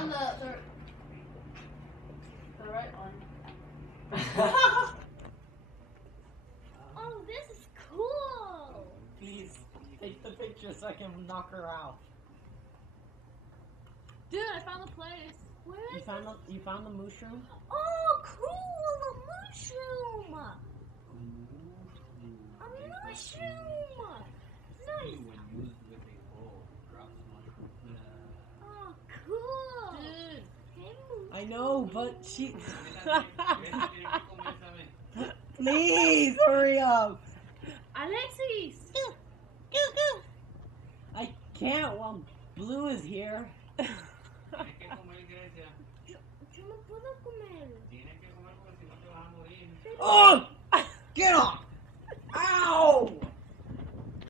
found the right one. Oh, this is cool. Please take the picture so I can knock her out. Dude, I found the place. Where You is found the mushroom? Oh, cool! A mushroom! A mushroom! Nice! Oh, cool! Dude. Hey, mushroom. I know, but she... Please, hurry up! Alexis! I can't while Blue is here. Yo no puedo comer. Oh! Get off! Ow!